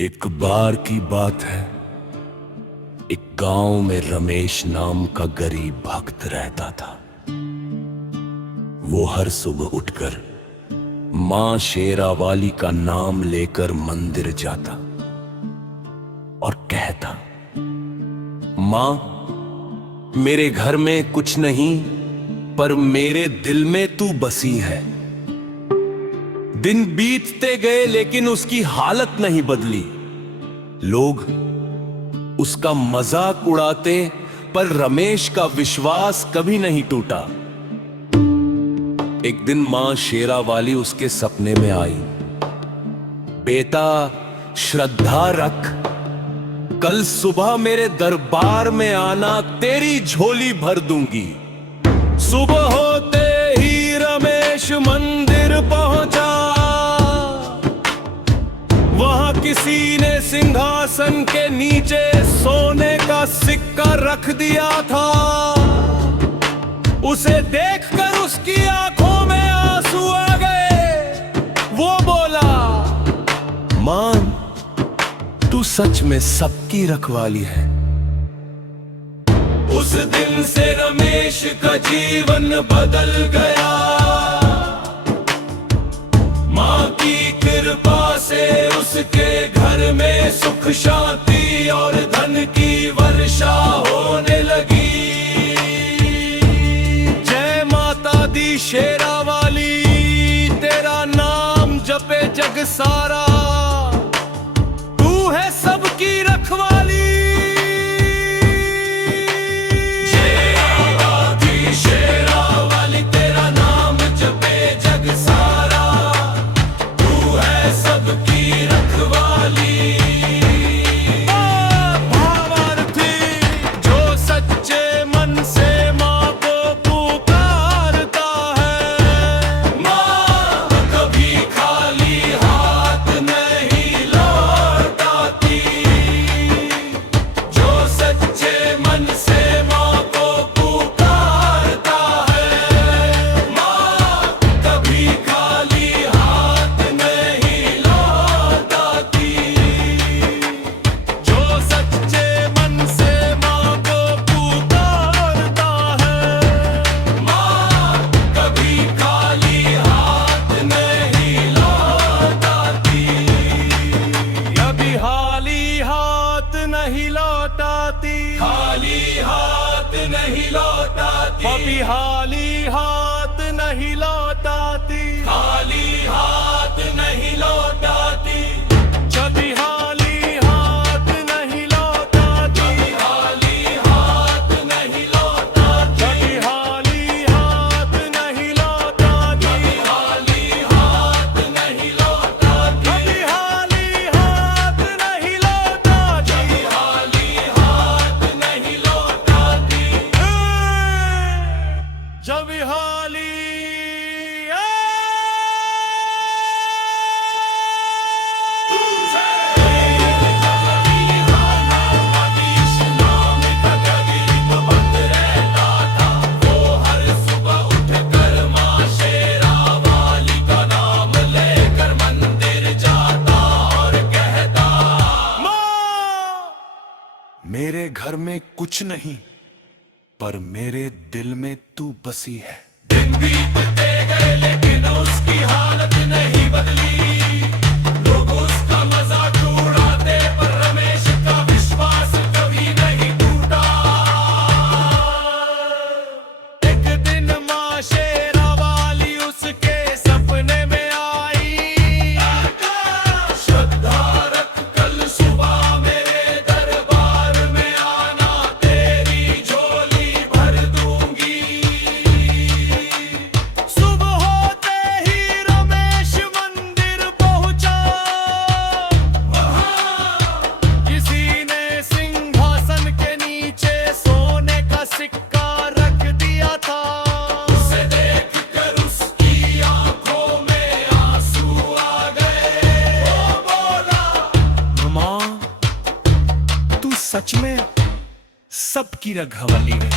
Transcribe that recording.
एक बार की बात है, एक गांव में रमेश नाम का गरीब भक्त रहता था। वो हर सुबह उठकर मां शेरावाली का नाम लेकर मंदिर जाता और कहता, मां, मेरे घर में कुछ नहीं पर मेरे दिल में तू बसी है। दिन बीतते गए लेकिन उसकी हालत नहीं बदली। लोग उसका मजाक उड़ाते पर रमेश का विश्वास कभी नहीं टूटा। एक दिन मां शेरावाली उसके सपने में आई। बेटा, श्रद्धा रख, कल सुबह मेरे दरबार में आना, तेरी झोली भर दूंगी। सुबह होते ही रमेश मंदिर पहुंचा। वहां किसी ने सिंहासन के नीचे सोने का सिक्का रख दिया था। उसे देखकर उसकी आंखों में आंसू आ गए। वो बोला, मां, तू सच में सबकी रखवाली है। उस दिन से रमेश का जीवन बदल गया। मां की कृपा से उसके घर में सुख शांति और धन की वर्षा होने लगी। जय माता दी शेरावाली, तेरा नाम जपे जग सारा, तू है सबकी रखवाली। खाली हाथ नहीं लौटाती, कभी खाली हाथ नहीं लौटाती, खाली हाथ नहीं लौटाती, कभी खाली हाथ नहीं लौटाती, खाली हाथ नहीं लौटाती, कभी खाली हाथ नहीं लौटाती, खाली हाथ नहीं लौटाती, कभी खाली हाथ नहीं लौटाती, जब हाली मेरे घर में कुछ नहीं पर मेरे दिल में तू बसी है। दिन बीतते गए लेकिन उसकी हालत नहीं बदली। लोग उसका मजाक उड़ाते पर रमेश का विश्वास कभी नहीं टूटा। एक दिन मां शेरावाली उसके सपने में आई। श्रद्धा रख, कल सुबह मेरे दरबार में आना, तेरी झोली भर दूंगी। सुबह होते ही रमेश मंदिर पहुंचा। वहां किसी ने सिंहासन के नीचे सोने का सिक्का रख दिया था। उसे देखकर उसकी आंखों में आंसू आ गए। वो बोला, मां, तू सच में सबकी रखवाली है।